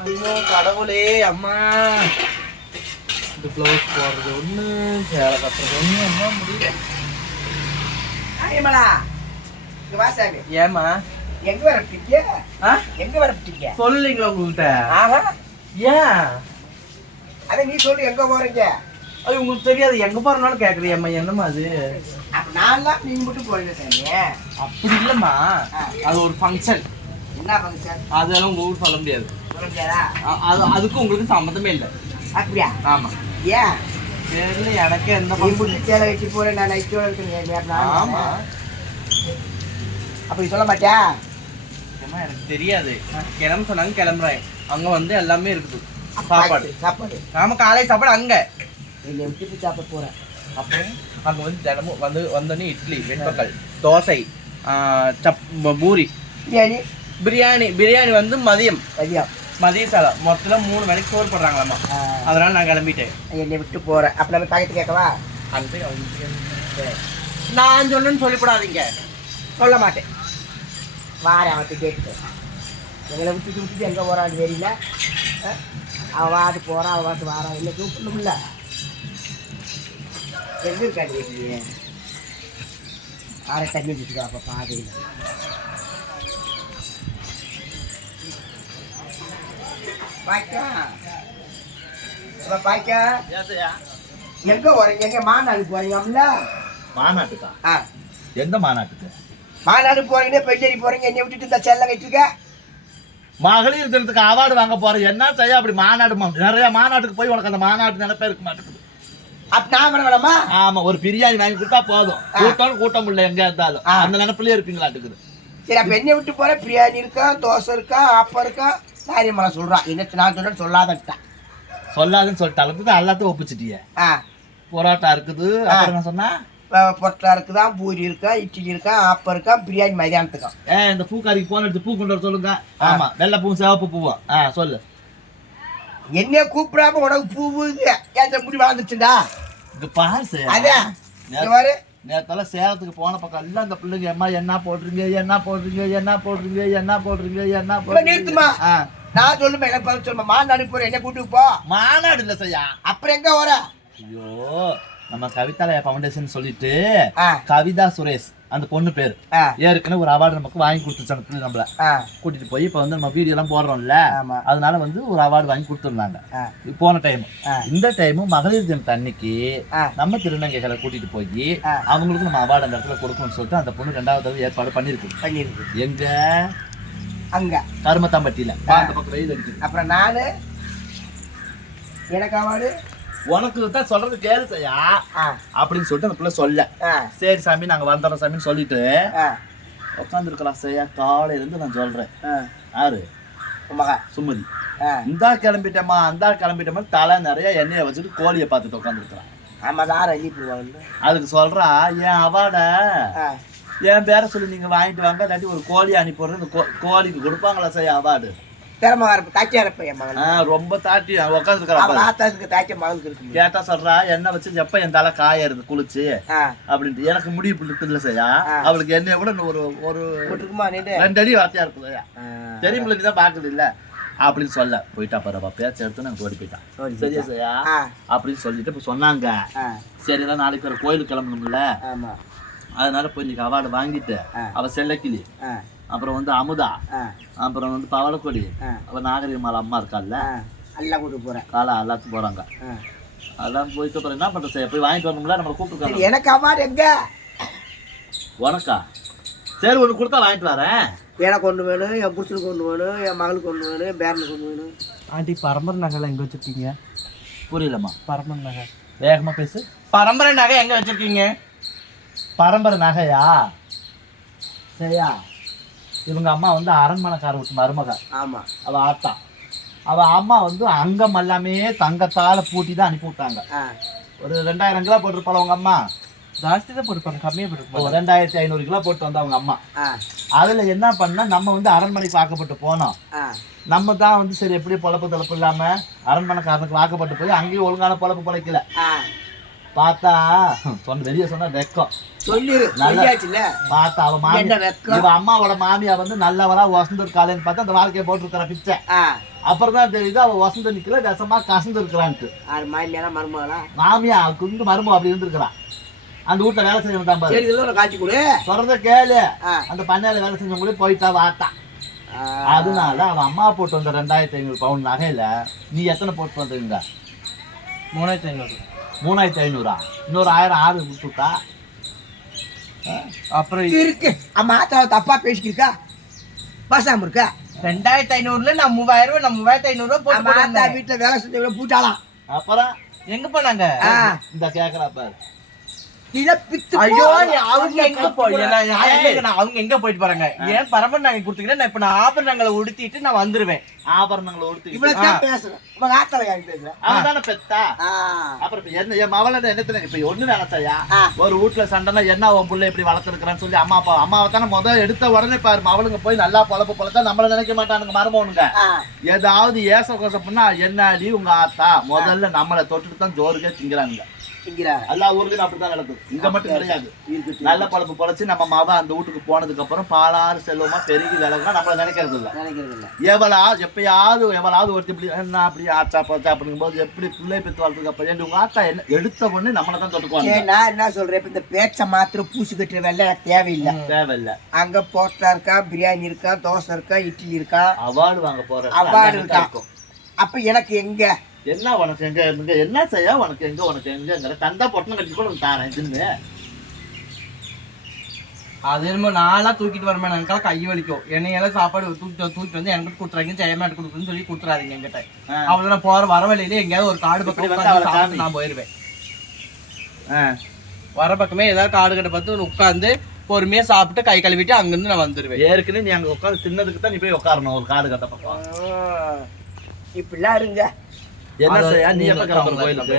ஐயோ கடவுளே அம்மா. இந்த ப்ளவுஸ் போடுறது ஒன்று, சேலை கட்டுறது ஒன்று, அம்மா முடியல. ஏமா எங்க வரப்பீங்க? எங்க வரப்பீங்க சொல்லீங்களா உங்கள்கிட்ட? ஏன் அத நீ சொல்லு, எங்க போறீங்க? அது உங்களுக்கு தெரியாது. எங்க போறனாலும் கேக்குறியம்மா. என்னம்மா அது? நான் நீங்க மட்டும் போறீங்க சாமி. அப்படி இல்லம்மா, அது ஒரு ஃபங்க்ஷன். என்ன ஃபங்க்ஷன்? அதெல்லாம் உங்க ஊர் சொல்ல முடியாது. சொல்ல முடியாதா? அதுக்கும் உங்களுக்கு சம்மந்தமே இல்லை. அப்படியா? ஆமா. ஏன் தெரியல எனக்கு. எந்த ஃபங்க்ஷன் சேலை வச்சு போறேன், நான் நைட்டோட இருக்கேன். ஆமா. அப்படி சொல்ல மாட்டியா? எனக்கு தெரியாது. கிளம்ப சொன்னாங்க, கிளம்புறேன். அங்க வந்து எல்லாமே இருக்குது. சாப்பாடு சாப்பாடு நாம காலை சாப்பாடு அங்க என்னை விட்டுட்டு சாப்பிட போறேன். அப்புறம் அங்க வந்து தினமும் வந்தோடனே இட்லி, வெண்பக்கல், தோசை, பூரி, பிரியாணி. பிரியாணி வந்து மதியம் சாலை மொத்தம் 3 வேளைக்கு சோறு போடுறாங்களாம்மா. அதனால நான் கிளம்பிட்டேன். என்னை விட்டு போறேன். அப்ப நம்ம தாயத்து கேட்கவா? நான் சொன்னேன்னு சொல்லிவிடாதீங்க. சொல்ல மாட்டேன். வாரேன் அவன்கிட்ட கேட்டு. எங்களை விட்டுட்டு எங்கே போகிறான்னு தெரியல. அவள் வாட்டு போகிறான், அவள் வாட்டு வாரான். இல்லை கூப்பிடணும்ல. எங்கே இருக்காது கேட்குறீங்க? ஆரை தண்ணி வச்சுக்கோ. அப்போ பாதையில் பாய்க்கா பாய்க்கா எங்கே போகிறீங்க? எங்கே மாநாடு போகிறீங்கல்ல? மாநாட்டுக்கா? எந்த மாநாட்டுக்கு? மாநாடு போறீங்க, பெஞ்சேரி போறீங்க. என்னை விட்டுட்டு இந்த செல்ல வச்சுக்க. மகளிர் தினத்துக்கு அவார்டு வாங்க போறேன். என்ன செய்ய? அப்படி மாநாடு நிறைய மாநாட்டுக்கு போய் உனக்கு அந்த மாநாட்டு நினைப்பே இருக்க மாட்டேங்குது. அப்ப நான் வேணாமா? ஆமா, ஒரு பிரியாணி வாங்கி கொடுத்தா போதும். கூட்டம் இல்ல எங்க இருந்தாலும் அந்த நினைப்புலயே இருப்பீங்களாட்டுக்குது. சரி, அப்ப என்னை விட்டு போற பிரியாணி இருக்கா, தோசை இருக்கா, ஆப்பம் இருக்கா? நாரியம்மளை சொல்றான். என்ன நான் சொல்றேன் சொல்லாதட்டான். சொல்லாதுன்னு சொல்லிட்டு எல்லாத்தையும் ஒப்பிச்சிட்டிய. பொரோட்டா இருக்குது. அப்புறம் என்ன சொன்னா? பொரோட்டா இருக்குதா, பூரி இருக்கா, இட்லி இருக்கா, ஆப்பம் இருக்கா, பிரியாணி மதியானத்துக்கா. இந்த பூக்காரிக்கு போன் எடுத்து பூ கொண்டு வர சொல்லுங்க. ஆமா, வெள்ளை பூ, சிவப்பு பூவும். சொல்லு. என்ன கூப்பிடாம உனக்கு பூவு ஏன் முடி வளர்ந்துச்சுடா? இது பாரு. அதான் நேரத்தால சேலத்துக்கு போன பக்கம் எல்லாம் அந்த பிள்ளைங்க அம்மா என்ன போடுறீங்க, என்ன போடுறீங்க, என்ன போடுறீங்க, என்ன போடுறீங்க, என்ன போடுறீங்க. நிறுத்துமா? நான் சொல்லுமா? எனக்கு பதில் சொல்லுமா? மாநாடு போற என்ன கூட்டு போ. மாநாடு இல்ல செய்யா. அப்புறம் எங்க வர? ஐயோ, நம்ம கவிதாலயா ஃபவுண்டேஷன் சொல்லிட்டு கவிதா சுரேஷ் அந்த பொண்ணு பேர் ஏற்கனவே ஒரு அவார்டு நமக்கு வாங்கி கொடுத்துச்சு. நம்மள கூட்டிட்டு போய் இப்ப வந்து நம்ம வீடியோ எல்லாம் போடுறோம்ல, அதனால வந்து ஒரு அவார்டு வாங்கி கொடுத்துருந்தாங்க போன டைம். இந்த டைம் மகளிர் தினத்து அன்னைக்கு நம்ம திருநங்கைகளை கூட்டிட்டு போய் அவங்களுக்கு நம்ம அவார்டு அந்த இடத்துல கொடுக்கணும்னு சொல்லிட்டு அந்த பொண்ணு 2வது தடவை ஏற்பாடு பண்ணிருக்கு. எங்க? அங்க கருமத்தாம்பட்டியில. அந்த பக்கம் வெயில் அடிக்குது. அப்புறம் நானு எனக்கு அவார்டு உனக்கு தான் சொல்றது கேளு செய்யா அப்படின்னு சொல்லிட்டு அந்த பிள்ளை சொல்ல. சரி சாமி, நாங்க வந்துடுறோம் சாமின்னு சொல்லிட்டு உட்காந்துருக்கலாம் செய்யா. காலையில இருந்து நான் சொல்றேன். யாரு? சுமதி. இந்தா கிளம்பிட்டேமா, அந்த கிளம்பிட்டேமா, தலை நிறைய எண்ணெயை வச்சுட்டு கோழியை பார்த்துட்டு உட்காந்துருக்கலாம். அதுக்கு சொல்றா, என் அவார்ட என் பேரை சொல்லி நீங்க வாங்கிட்டு வாங்க, இல்லாட்டி ஒரு கோழி அனுப்பிடுறேன். இந்த கோழிக்கு கொடுப்பாங்களா செய்யா அவார்டு? ரொம்ப தாட்டி கேட்டா சொல்றா, என்ன வச்சு எப்ப என் தலை காயறது குளிச்சு அப்படின்ட்டு. எனக்கு முடி இல்ல செய்யா. அவளுக்கு என்ன கூட ஒரு 2 அடி வார்த்தையா இருக்குது. தெரியுமில்ல, நீதான் பாக்குது இல்ல அப்படின்னு சொல்ல போயிட்டா. பரவா பேச்ச எடுத்து நான் ஓடி போயிட்டான். சரியா செய்யா அப்படின்னு சொல்லிட்டு இப்ப சொன்னாங்க. சரிதான், நாளைக்கு ஒரு கோயிலுக்கு கிளம்பணும்ல, அதனால போய் இன்னைக்கு அவார்டு வாங்கிட்டு அவ செல்லக்கிளி, அப்புறம் வந்து அமுதா, அப்புறம் வந்து பவளக்கொடி, அப்புறம் நாகரிகமால அம்மா இருக்கால்ல, எல்லாம் கூட்டு போறேன். காலா எல்லாத்துக்கும் போறாங்க. அதெல்லாம் போயிட்டு அப்புறம் என்ன பண்ற? போய் வாங்கிட்டு வரணும்ல, நம்மளை கூப்பிட்டு. எனக்கு அவார்டு எங்க? உனக்கா? சரி, ஒன்று கொடுத்தா வாங்கிட்டு வரேன். எனக்கு ஒன்று வேணும், என் புருஷனுக்கு ஒன்று வேணும், என் மகளுக்கு ஒன்று வேணும், என் பேரனுக்கு ஒன்று வேணும். ஆண்டி, பரம்பரை நகைலாம் எங்க வச்சிருக்கீங்க? புரியலம்மா. பரம்பரை நகை வேகமா பேசு. பரம்பரை நகை எங்க வச்சிருக்கீங்க? பரம்பரை நகையா? சரியா, இவங்க அம்மா வந்து அரண்மனைக்கார வீட்டு மருமக. ஆமா, அவ ஆத்தா. அவ அம்மா வந்து அங்கம் எல்லாமே தங்கத்தால பூட்டி தான் அனுப்பி விட்டாங்க. ஒரு 2000 கிலோ போட்டிருப்பாள் அவங்க அம்மா. ஜாஸ்தி தான் போட்டுருப்பாங்க, கம்மியாக போட்டுருப்பாங்க. 2500 கிலோ போட்டு வந்தா அவங்க அம்மா. அதுல என்ன பண்ணா, நம்ம வந்து அரண்மனைக்கு வாக்கப்பட்டு போனோம். நம்ம தான் வந்து சரி எப்படி பொழப்பு தளப்பு இல்லாம அரண்மனைக்காரனுக்கு வாக்கப்பட்டு போய் அங்கேயும் ஒழுங்கான பொழப்பு பொழைக்கல. பார்த்தா வெளியே சொன்னா வெக்கம் பார்த்தா அவ மாமி, இவ அம்மாவோட மாமியா வந்து நல்லவளா வசந்தூர் காலைன்னு பார்த்தா அந்த வாழ்க்கையை போட்டுருக்கிற பிச்சை. அப்புறம் தான் தெரியுது அவ வசந்த நிக்கல விஷமா கசந்து இருக்கிறான்ட்டு. மாமியாரா மருமகளா? மாமியா குண்டு மருமம் அப்படி இருந்திருக்கிறான். அந்த வீட்டுல வேலை செஞ்சவன் தான் பாரு. சரி இதெல்லாம் காட்சி கொடு. சொல்றத கேளு. அந்த பண்ணையில வேலை செஞ்சவங்களே போயிட்டா வாட்டான். அதனால அவன் அம்மா போட்டு வந்த 2500 பவுன் நகையில நீ எத்தனை போட்டு வந்தீங்க? 3500. 3500. இன்னொரு 1000 ஆறு கொடுத்துட்டா. அப்புறம் இருக்கு அம்மா தப்பா பேசிக்கிருக்கா? பாசாம இருக்கா? 2500ல நான் 3000 நான் 3500 போட்டு வீட்டுல வேலை செஞ்சவங்க பூட்டாலாம். அப்புறம் எங்க போனாங்க? இந்த கேக்குறா பாரு. ஐயோ அவங்க எங்க அவங்க எங்க போயிட்டு போறாங்க? ஏன் பரமன் நாங்க கொடுத்துக்கிறேன். இப்ப நான் ஆபரணங்களை உடுத்திட்டு நான் வந்துருவேன். ஆபரணங்களை உடுத்தி பேசுறேன். அவன் தானே பெத்தா. அப்புறம் என்ன என் மவள என்ன இப்ப ஒண்ணு நினைச்சாயா? ஒரு வீட்டுல சண்டைனா என்ன உன் பிள்ளை இப்படி வளர்த்துருக்கான்னு சொல்லி அம்மாவை தானே முதல்ல எடுத்த உடனே பாரு அவளுங்க போய் நல்லா பொழப்பு பொழச்சா நம்மள நினைக்க மாட்டானுங்க மருமவனுங்க. ஏதாவது ஏச கோசப்பா என்னடி உங்க ஆத்தா முதல்ல நம்மளை தொட்டுட்டு தான் ஜோருக்கே திங்கிறானுங்க. எல்லா ஊருக்கும் அப்படித்தான் நடக்குது. இங்க மட்டும் கிடையாது. நல்ல பழப்பு பொழைச்சு நம்ம மாவ அந்த வீட்டுக்கு போனதுக்கு அப்புறம் பாலாறு செல்வமா பெருகி விலகுனா நம்மள நினைக்கிறது இல்ல. எவ்வளவு ஒருத்தி இப்படி என்ன அப்படி ஆச்சா போச்சா அப்படிங்கும் போது எப்படி பிள்ளை பெற்று வளர்த்துக்கு அப்ப உங்க ஆத்தா என்ன எடுத்த உடனே நம்மளை தான் தொட்டுக்குவாங்க. நான் என்ன சொல்றேன், இப்ப இந்த பேச்ச மாத்திரம் பூசி கட்டுற வேலை தேவையில்லை. அங்க போஸ்டா இருக்கா, பிரியாணி இருக்கா, தோசை இருக்கா, இட்லி இருக்கா, அவார்டு வாங்க போற அவார்டு இருக்கா. அப்ப எனக்கு எங்க என்ன உனக்கு எங்க என்ன செய்ய உனக்கு எங்க தந்தா பொட்டணம் கட்டி கூட தாரேன் இதுன்னு. அது என்னமோ நாளா தூக்கிட்டு வரமே எனக்கு கை வலிக்கும். என்னையெல்லாம் சாப்பாடு தூக்கிட்டு வந்து எனக்கு கொடுத்துறாங்க ஜெயமாட்டு கொடுக்குன்னு சொல்லி கொடுத்துறாதீங்க என்கிட்ட. அவ்வளவு நான் போற வர வழியில எங்கேயாவது ஒரு காடு பக்கம் நான் போயிருவேன். வர பக்கமே ஏதாவது காடு கட்ட பார்த்து உட்காந்து பொறுமையா சாப்பிட்டு கை கழுவிட்டு அங்கிருந்து நான் வந்துருவேன். ஏற்கனவே நீ அங்க உட்காந்து தின்னதுக்கு தான் நீ போய் உட்காரணும் ஒரு காடு கட்ட பக்கம். இப்படிலாம் இருங்க. என்ன செய்ய நீ எப்ப கிளம்புற கோயிலுக்கு?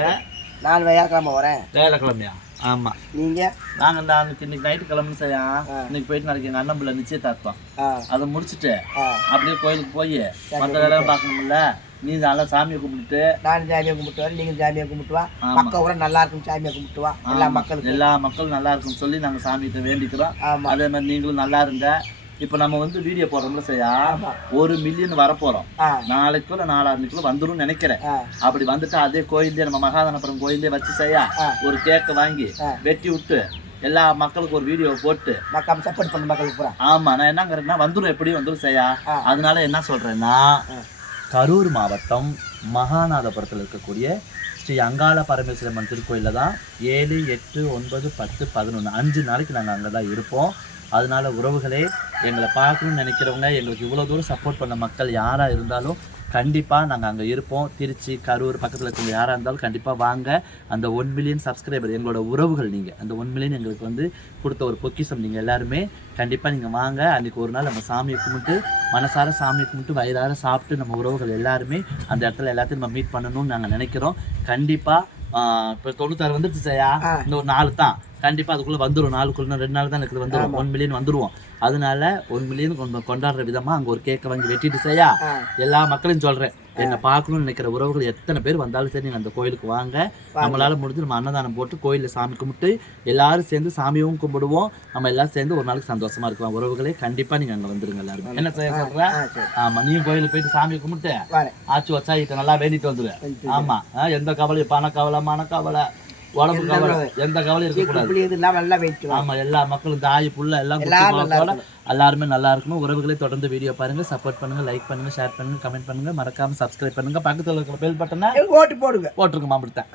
நான் வியாழக்கிழமை வரேன். வியாழக்கிழமையா? ஆமா. நீங்க? நாங்க இன்னைக்கு நைட்டு கிளம்புன்னு செய்யா. இன்னைக்கு போயிட்டு நாளைக்கு எங்க அண்ணன் பிள்ளை நிச்சயதார்த்தம். அதை முடிச்சுட்டு அப்படியே கோயிலுக்கு போய் மற்ற வேலை பார்க்கணும்ல. நீ நல்லா சாமியை கும்பிட்டு நான் சாமியை கும்பிட்டு வா, நீங்க சாமியை கும்பிட்டு வா, மக்கள் கூட நல்லா இருக்கும் சாமியை கும்பிட்டு வா. எல்லா மக்களும் நல்லா இருக்கும்னு சொல்லி நாங்க சாமிகிட்ட வேண்டிக்கிறோம். அதே மாதிரி நீங்களும் நல்லா இருங்க. இப்ப நம்ம வந்து வீடியோ போடுறோம்ல செய்யா, 1 மில்லியன் வரப்போறோம். நாளைக்குள்ள 4-6 வந்துரும் நினைக்கிறேன். அப்படி வந்துட்டு அதே கோயிலே நம்ம மகாதனபுரம் கோயிலே வச்சு செய்யா ஒரு கேக்க வாங்கி வெட்டி விட்டு எல்லா மக்களுக்கு ஒரு வீடியோ போட்டு சப்போர்ட் பண்ண மக்களுக்கு. ஆமா நான் என்னங்கிறேன்னா வந்துடும் எப்படி வந்துடும் செய்யா. அதனால என்ன சொல்றேன்னா கரூர் மாவட்டம் மகாநாதபுரத்தில் இருக்கக்கூடிய ஸ்ரீ அங்காள பரமேஸ்வரம்மன் திருக்கோயிலில் தான் 7, 8, 9, 10, 11 5 நாளைக்கு நாங்கள் அங்கே தான் இருப்போம். அதனால உறவுகளே எங்களை பார்க்கணும்னு நினைக்கிறவங்க, எங்களுக்கு இவ்வளோ தூரம் சப்போர்ட் பண்ண மக்கள் யாராக இருந்தாலும் கண்டிப்பாக நாங்கள் அங்கே இருப்போம். திருச்சி, கரூர் பக்கத்தில் இருக்கவங்க யாராக இருந்தாலும் கண்டிப்பாக வாங்க. அந்த 1 மில்லியன் சப்ஸ்கிரைபர் எங்களோட உறவுகள் நீங்கள், அந்த 1 மில்லியன் எங்களுக்கு வந்து கொடுத்த ஒரு பொக்கிஷம் நீங்கள் எல்லாருமே. கண்டிப்பாக நீங்கள் வாங்க. அன்றைக்கி ஒரு நாள் நம்ம சாமியை கும்பிட்டு மனசார சாமியை கும்பிட்டு வயிறார சாப்பிட்டு நம்ம உறவுகள் எல்லாருமே அந்த இடத்துல எல்லாத்தையும் நம்ம மீட் பண்ணணும்னு நாங்கள் நினைக்கிறோம். கண்டிப்பாக இப்போ 96 வந்துடுச்சு செய்யா, இன்னொரு 4 தான். கண்டிப்பாக அதுக்குள்ளே வந்துடும். 4 நாள் தான் இருக்குது வந்துடும். 1 மில்லியன் வந்துடுவோம். அதனால 1 மில்லியன் கொண்டாடுற விதமாக அங்கே ஒரு கேக்கை வாங்கி வெட்டிட்டு செய்யா எல்லா மக்களையும் சொல்கிறேன். என்னை பார்க்கணும்னு நினைக்கிற உறவுகள் எத்தனை பேர் வந்தாலும் சரி நீங்கள் அந்த கோயிலுக்கு வாங்க. நம்மளால் முடிஞ்சு நம்ம அன்னதானம் போட்டு கோயிலில் சாமி கும்பிட்டு எல்லாரும் சேர்ந்து சாமியும் கும்பிடுவோம். நம்ம எல்லாம் சேர்ந்து ஒரு நாளைக்கு சந்தோஷமா இருக்கலாம். உறவுகளே கண்டிப்பாக நீங்கள் அங்கே வந்துடுங்க எல்லாருமே. என்ன செய்ய சொல்கிறேன்? ஆமாம், நீயும் கோயிலுக்கு போயிட்டு சாமியை கும்பிட்டு ஆச்சு வச்சா இதை நல்லா வேண்டிட்டு வந்துடுவேன். ஆமாம், எந்த கவலையும் பண கவலை மன கவலை உடம்பு கவலை எந்த கவலையும் இருக்கக்கூடாது. ஆமா, எல்லா மக்களும் தாய் புள்ள எல்லாம் எல்லாருமே நல்லா இருக்கணும். உறவுகளே தொடர்ந்து வீடியோ பாருங்க, சப்போர்ட் பண்ணுங்க, லைக் பண்ணுங்க, ஷேர் பண்ணுங்க, கமெண்ட் பண்ணுங்க, மறக்காம சப்ஸ்கிரைப் பண்ணுங்க. பக்கத்துல இருக்கிற பெல் பட்டனை ஓட்டு போடுங்க. போட்டுருங்க மாம்பிடுத்தேன்.